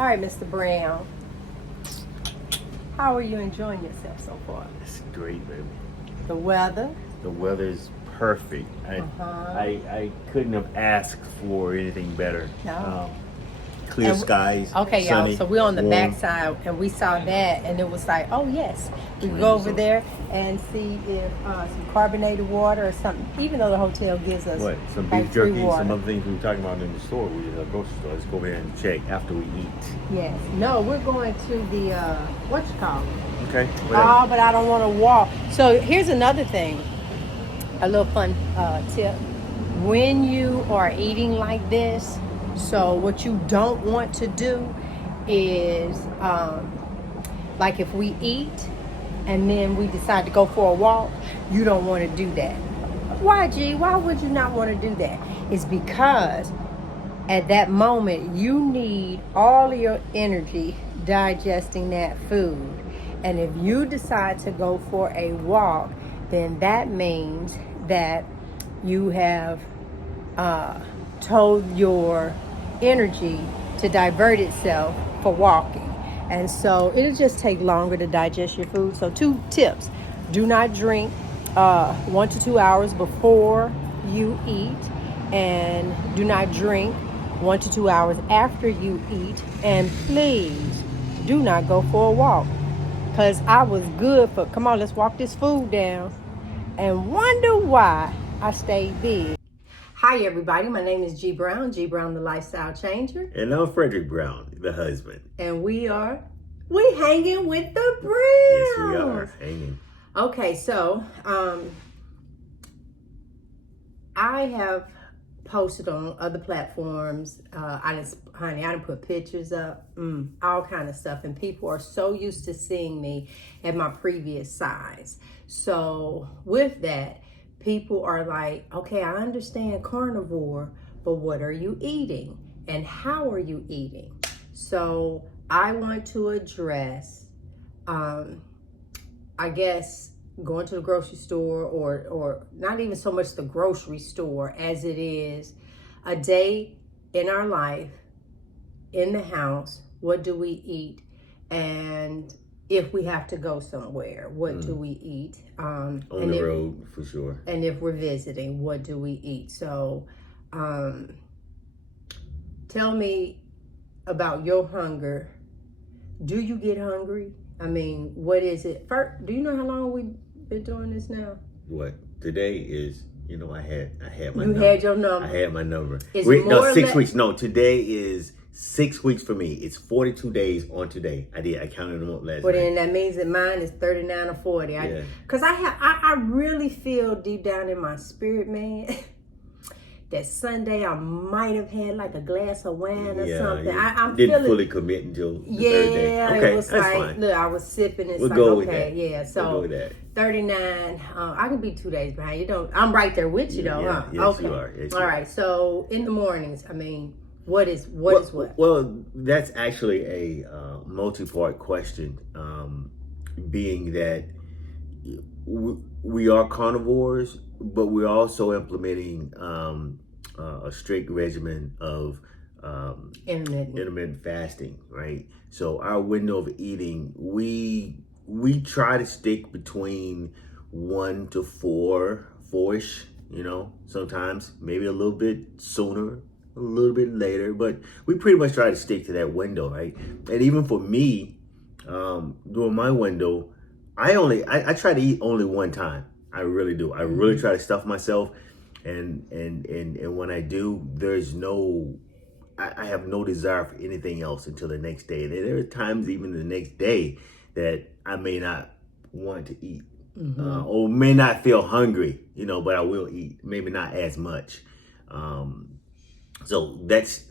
All right, Mr. Brown. How are you enjoying yourself so far? It's great, baby. The weather? The weather's perfect. I couldn't have asked for anything better. No. Clear skies. Okay, sunny, y'all. So we're on the warm. backside, and we saw that, and it was like, oh yes, we can go over there and see if some carbonated water or something. Even though the hotel gives us What? Some like beef free jerky, water. some other things we were talking about in the store. We at a grocery store. Let's go over there and check after we eat. Yes. No, we're going to the what you call it? Okay. Oh, but I don't want to walk. So here's another thing. A little fun tip. When you are eating like this, so what you don't want to do is, like if we eat and then we decide to go for a walk, you don't want to do that. Why, G? Why would you not want to do that? It's because at that moment you need all of your energy digesting that food. And if you decide to go for a walk, then that means that you have told your energy to divert itself for walking. And so it'll just take longer to digest your food. So 2 tips. Do not drink 1 to 2 hours before you eat. And do not drink 1 to 2 hours after you eat. And please do not go for a walk. Because I was good for, come on, let's walk this food down. And wonder why I stayed big. Hi, everybody. My name is G Brown, the Lifestyle Changer. And I'm Frederick Brown, the husband. And we hanging with the Browns. Yes, we are hanging. Okay, so I have posted on other platforms. I didn't put pictures up, all kind of stuff. And people are so used to seeing me at my previous size. So with that, people are like, okay, I understand carnivore, but what are you eating? And how are you eating? So I want to address, I guess, going to the grocery store or not even so much the grocery store as it is a day in our life, in the house. What do we eat? And if we have to go somewhere, what do we eat? On the road, for sure. And if we're visiting, what do we eat? So tell me about your hunger. Do you get hungry? I mean, what is it? First, do you know how long we've been doing this now? What? Today is, I had my number. You had your number. I had my number. It's no, 6 weeks. No, today is 6 weeks for me. It's 42 days on today. I counted them up last night. Well, then that means that mine is 39 or 40. Yeah. Because I really feel deep down in my spirit, man, that Sunday I might have had like a glass of wine or something. Yeah. I'm didn't feeling, fully commit until the third day. Okay, it was that's like, fine. Look, I was sipping. It's We'll like, go with okay, that. yeah. So we'll go with that. 39. I can be 2 days behind. You don't. I'm right there with you, though, huh? Yes, okay. you are. Yes, all right. So in the mornings, I mean, what is what? Well, that's actually a multi-part question, being that we are carnivores, but we're also implementing a strict regimen of intermittent fasting, right? So our window of eating, we try to stick between 1 to 4-ish, sometimes maybe a little bit sooner, a little bit later, but we pretty much try to stick to that window, right? And even for me, during my window, I try to eat only one time. I really do. I really try to stuff myself, and when I do, I have no desire for anything else until the next day. There are times even the next day that I may not want to eat, or may not feel hungry, but I will eat. Maybe not as much. So that's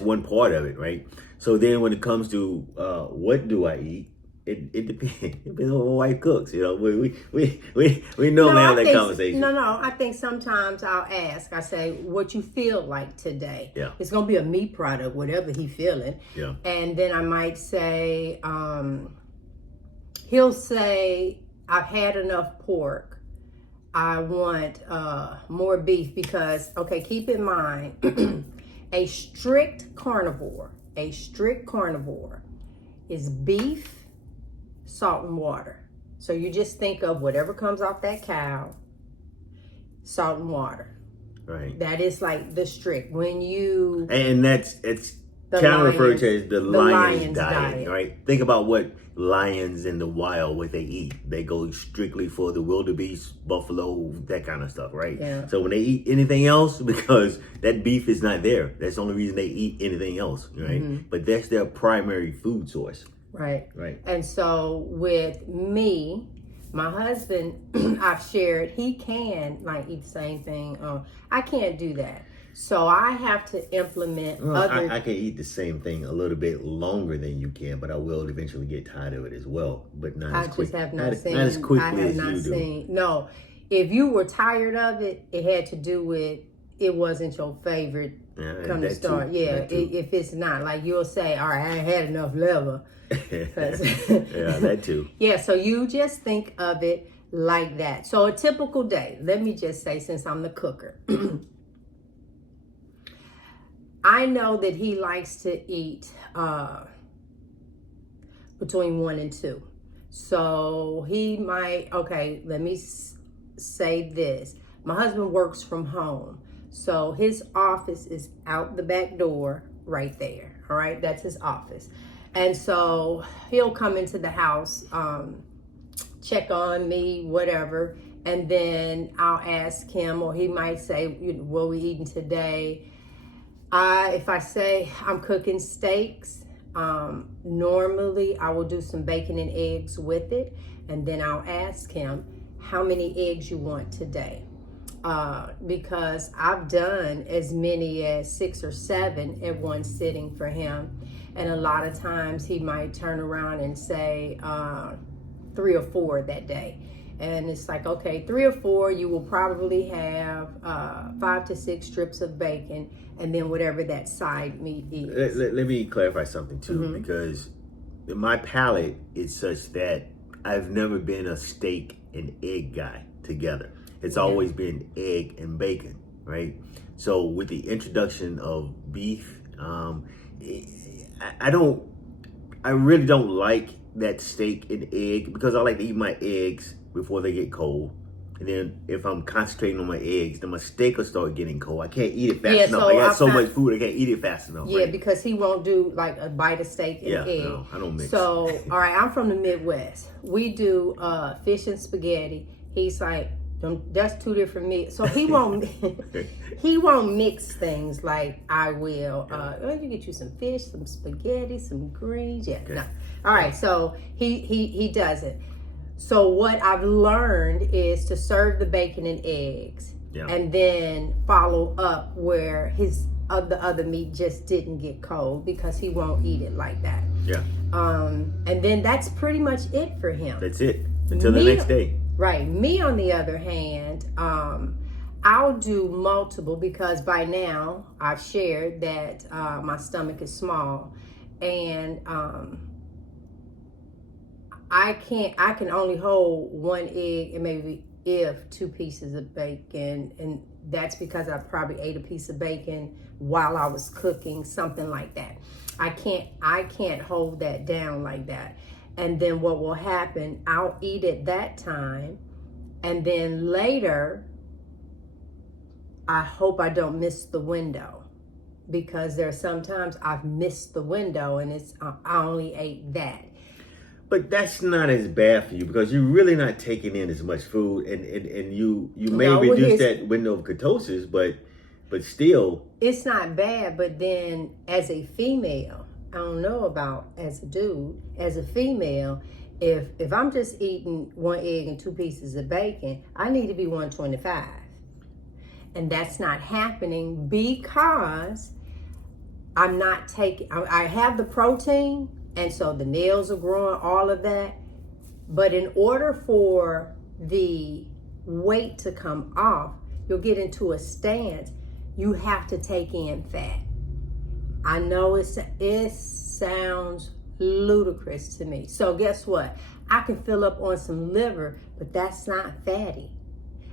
one part of it, right? So then when it comes to what do I eat, it depends. It depends on what my wife cooks. We normally have that conversation. No. I think sometimes I'll ask. I say, "What you feel like today?" Yeah. It's gonna be a meat product, whatever he feeling. Yeah. And then I might say, he'll say, "I've had enough pork. I want more beef," because, okay, keep in mind, a strict carnivore a strict carnivore is beef, salt, and water. So you just think of whatever comes off that cow, salt and water. Right. That is like the strict. When you and it's the kind of referred lions- to as the the lion's lion's diet, diet. right? Think about what lions in the wild, what they eat. They go strictly for the wildebeest, buffalo, that kind of stuff, right? Yeah. So when they eat anything else, because that beef is not there, that's the only reason they eat anything else, right? But that's their primary food source. Right. Right. And so with me, my husband, I've shared, he can like eat the same thing. I can't do that. So I have to implement Well, other. I can eat the same thing a little bit longer than you can, but I will eventually get tired of it as well. But not I as quick. just have not seen. Not as quickly I have as not you do. seen. No, if you were tired of it, it had to do with it wasn't your favorite. Come to That start, too. yeah. That too. If it's not, like you'll say, all right, I ain't had enough liver. Yeah, that too. Yeah, so you just think of it like that. So a typical day, let me just say, since I'm the cooker, I know that he likes to eat between 1 and 2. So he might, okay, let me say this. My husband works from home. So his office is out the back door right there. All right, that's his office. And so he'll come into the house, check on me, whatever. And then I'll ask him, or he might say, what are we eating today? If I say I'm cooking steaks, normally I will do some bacon and eggs with it. And then I'll ask him how many eggs you want today. Because I've done as many as 6 or 7 at one sitting for him. And a lot of times he might turn around and say 3 or 4 that day. And it's like, okay, 3 or 4, you will probably have 5 to 6 strips of bacon, and then whatever that side meat is. Let me clarify something too, because my palate is such that I've never been a steak and egg guy together. It's always been egg and bacon, right? So with the introduction of beef, I really don't like that steak and egg, because I like to eat my eggs before they get cold. And then if I'm concentrating on my eggs, then my steak will start getting cold. I can't eat it fast enough. So I got so much food, I can't eat it fast enough. Yeah, right? because he won't do like a bite of steak and egg. No, I don't mix. So, all right, I'm from the Midwest. We do fish and spaghetti. He's like, that's 2 different meats. So he won't he won't mix things like I will. You get you some fish, some spaghetti, some greens. Yeah, no. All right, so he does it. So what I've learned is to serve the bacon and eggs, and then follow up where the other meat just didn't get cold, because he won't eat it like that. Yeah. And then that's pretty much it for him. That's it until the next day. Right. Me, on the other hand, I'll do multiple, because by now I've shared that my stomach is small, and I can only hold 1 egg and maybe 2 pieces of bacon, and that's because I probably ate a piece of bacon while I was cooking, something like that. I can't hold that down like that. And then what will happen, I'll eat at that time, and then later I hope I don't miss the window, because there are sometimes I've missed the window and I only ate that. But that's not as bad for you, because you're really not taking in as much food, and you may reduce that window of ketosis, but still. It's not bad, but then as a female, I don't know about as a dude, as a female, if I'm just eating 1 egg and 2 pieces of bacon, I need to be 125. And that's not happening, because I'm not taking, I have the protein, and so the nails are growing, all of that. But in order for the weight to come off, you'll get into a stance, you have to take in fat. I know it sounds ludicrous to me. So guess what? I can fill up on some liver, but that's not fatty.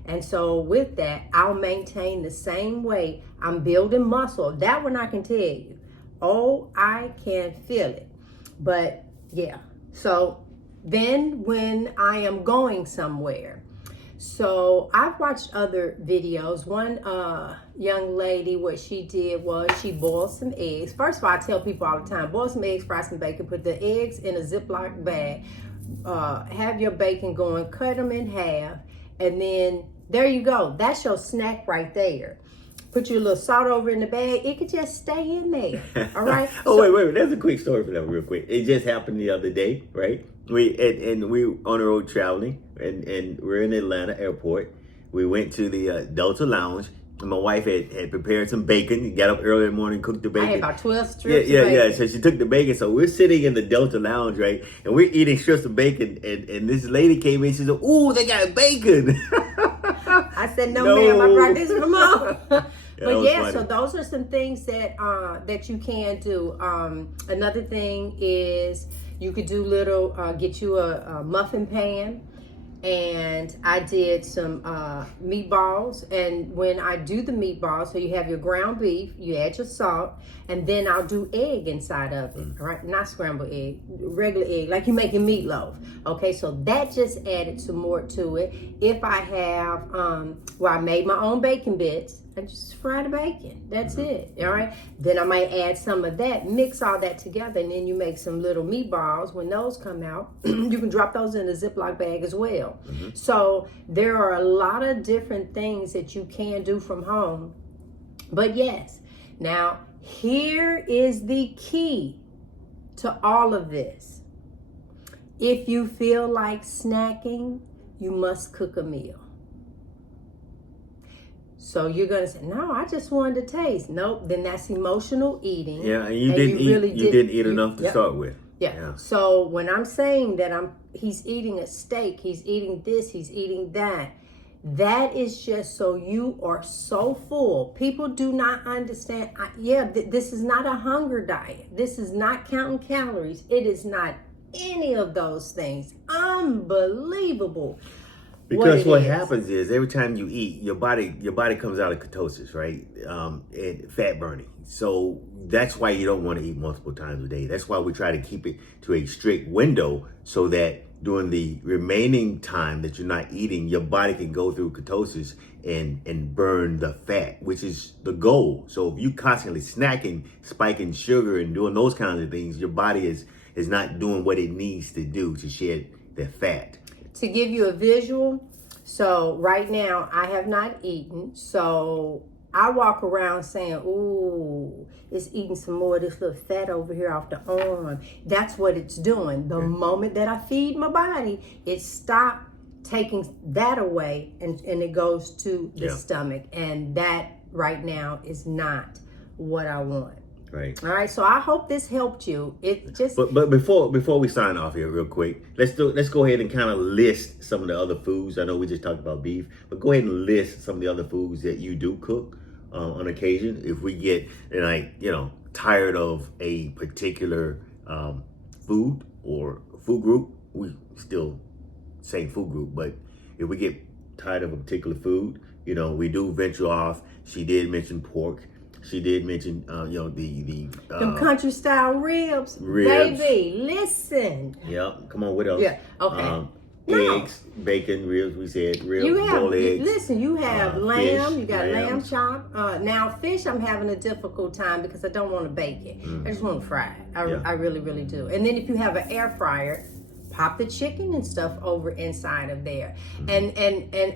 And so with that, I'll maintain the same weight. I'm building muscle. That one I can tell you. Oh, I can feel it. But yeah, so then when I am going somewhere, so I've watched other videos. One young lady, what she did was she boiled some eggs. First of all, I tell people all the time, boil some eggs, fry some bacon, put the eggs in a Ziploc bag, have your bacon going, cut them in half, and then there you go. That's your snack right there. Put your little salt over in the bag. It could just stay in there. All right. Oh, wait. There's a quick story for that real quick. It just happened the other day, right? We on the road traveling and we're in Atlanta airport. We went to the Delta Lounge. And my wife had prepared some bacon. Got up early in the morning, cooked the bacon. I had about 12 strips yeah, of bacon. Yeah. So she took the bacon. So we're sitting in the Delta Lounge, right? And we're eating strips of bacon. And this lady came in. She said, "Ooh, they got bacon." I said, no, ma'am, I brought this from home. But yeah, funny. so those are some things that that you can do. Another thing is you could do get you a muffin pan. And I did some meatballs. And when I do the meatballs, so you have your ground beef, you add your salt, and then I'll do egg inside of it, all right? Not scrambled egg, regular egg, like you're making meatloaf. Okay, so that just added some more to it. If I have, I made my own bacon bits, I just fry the bacon. That's it, all right? Then I might add some of that, mix all that together, and then you make some little meatballs. When those come out, you can drop those in a Ziploc bag as well. So there are a lot of different things that you can do from home. But yes, now here is the key to all of this. If you feel like snacking, you must cook a meal. So you're gonna say, no, I just wanted to taste. Nope, then that's emotional eating. Yeah, and you didn't eat enough to start with. Yeah. So when I'm saying that he's eating a steak, he's eating this, he's eating that, that is just so you are so full. People do not understand. This is not a hunger diet. This is not counting calories. It is not any of those things. Unbelievable. Because what happens is every time you eat, your body comes out of ketosis, right? And fat burning. So that's why you don't want to eat multiple times a day. That's why we try to keep it to a strict window so that during the remaining time that you're not eating, your body can go through ketosis and burn the fat, which is the goal. So if you constantly snacking, spiking sugar and doing those kinds of things, your body is not doing what it needs to do to shed the fat. To give you a visual, so right now I have not eaten, so I walk around saying, ooh, it's eating some more of this little fat over here off the arm. That's what it's doing. The moment that I feed my body, it stops taking that away and it goes to the stomach. And that right now is not what I want. Right. All right. So I hope this helped you. It just. But before we sign off here, real quick, let's go ahead and kind of list some of the other foods. I know we just talked about beef, but go ahead and list some of the other foods that you do cook on occasion. If we get tired of a particular food or food group, we still say food group. But if we get tired of a particular food, we do venture off. She did mention pork. She did mention, them country style ribs. Baby, listen. Yep. Come on, what else? Yeah. Okay. Eggs, bacon, ribs. We said ribs, boiled eggs. Listen, you have lamb. Fish, you got lamb chop. Now fish, I'm having a difficult time because I don't want to bake it. I just want to fry it. I really, really do. And then if you have an air fryer, pop the chicken and stuff over inside of there. And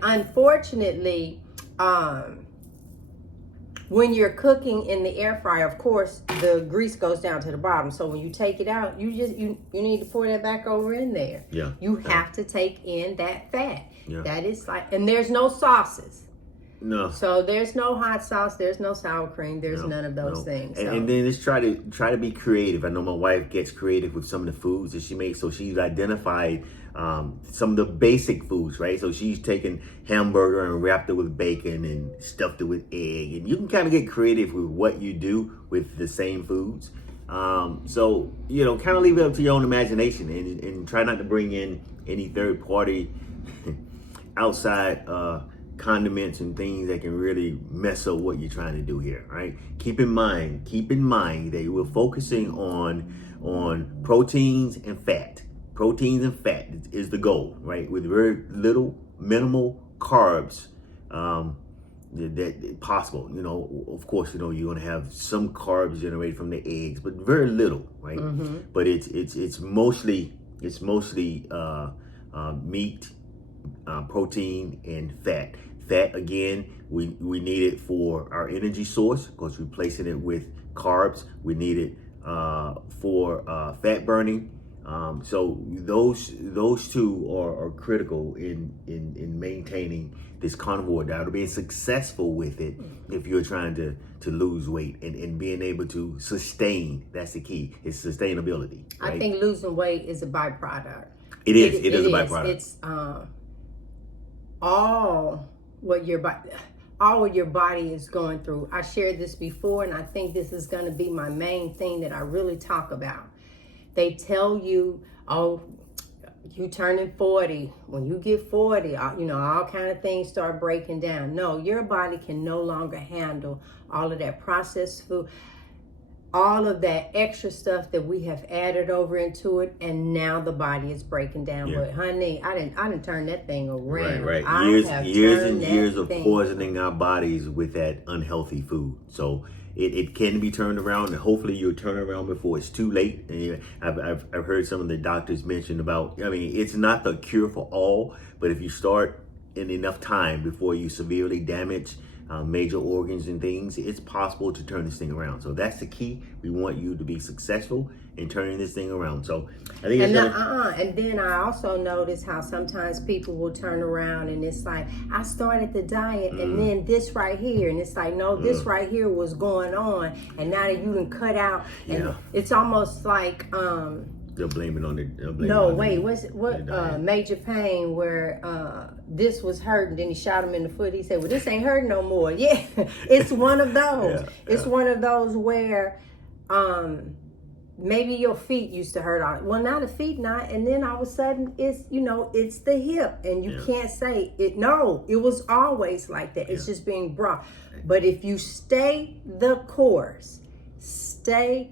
unfortunately, when you're cooking in the air fryer, of course, the grease goes down to the bottom. So when you take it out, you need to pour that back over in there. Yeah. You have to take in that fat. Yeah. That is and there's no sauces. No. So there's no hot sauce, there's no sour cream, there's none of those things. So. And then just try to be creative. I know my wife gets creative with some of the foods that she makes. So she's identified some of the basic foods, right? So she's taken hamburger and wrapped it with bacon and stuffed it with egg. And you can kind of get creative with what you do with the same foods. So, kind of leave it up to your own imagination and try not to bring in any third party outside condiments and things that can really mess up what you're trying to do here, right? Keep in mind that we're focusing on proteins and fat. Proteins and fat is the goal, right? With very minimal carbs that possible. You know, of course, you know, you're gonna have some carbs generated from the eggs, but very little, right? But it's mostly meat, protein, and fat. Fat, again, we need it for our energy source, because replacing it with carbs. We need it for fat burning. So those two are critical in maintaining this carnivore diet, or being successful with it if you're trying to lose weight, and being able to sustain. That's the key. It's sustainability. Right? I think losing weight is a byproduct. It is a byproduct. It's all what your body is going through. I shared this before, and I think this is going to be my main thing that I really talk about. They tell you, oh, you turning 40. When you get 40, you know, all kind of things start breaking down. No, your body can no longer handle all of that processed food, all of that extra stuff that we have added over into it, and now the body is breaking down. Yeah. But honey, I didn't turn that thing around. Right. I Years and years of poisoning our bodies with that unhealthy food. So it can be turned around, and hopefully you'll turn around before it's too late. And I've heard some of the doctors mention about, I mean, it's not the cure for all, but if you start in enough time before you severely damage major organs and things, it's possible to turn this thing around. So that's the key. We want you to be successful in turning this thing around. So I think and then I also notice how sometimes people will turn around and it's like, I started the diet and then this right here, and it's like, no, this right here was going on, and now that you can cut out, and it's almost like they'll blame it on the Major Pain, where this was hurting, then he shot him in the foot. He said, well, this ain't hurting no more. Yeah, it's one of those. It's one of those where maybe your feet used to hurt. Well, now the feet not, and then all of a sudden it's, you know, it's the hip, and you can't say it. No, it was always like that. It's just being brought. But if you stay the course. I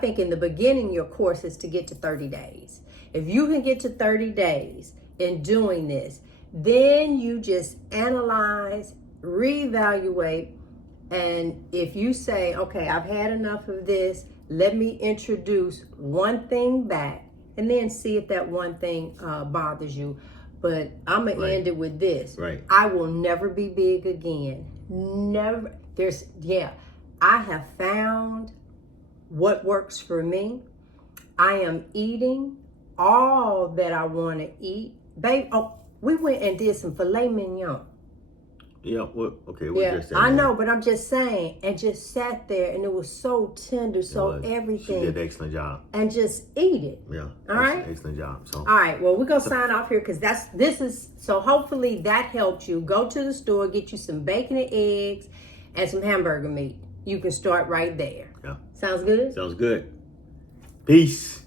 think in the beginning, your course is to get to 30 days. If you can get to 30 days in doing this, then you just analyze, reevaluate, and if you say, okay, I've had enough of this, let me introduce one thing back, and then see if that one thing bothers you. But I'm going to end it with this. Right. I will never be big again. Never. I have found what works for me. I am eating all that I want to eat. Babe, we went and did some filet mignon. Yeah, well, okay. I know, but I'm just saying, and just sat there, and it was so tender, everything. She did an excellent job. And just eat it. Yeah. All right. Excellent job. So. All right. Well, we're gonna sign off here because so hopefully that helped you. Go to the store, get you some bacon and eggs, and some hamburger meat. You can start right there. Yeah. Sounds good? Sounds good. Peace.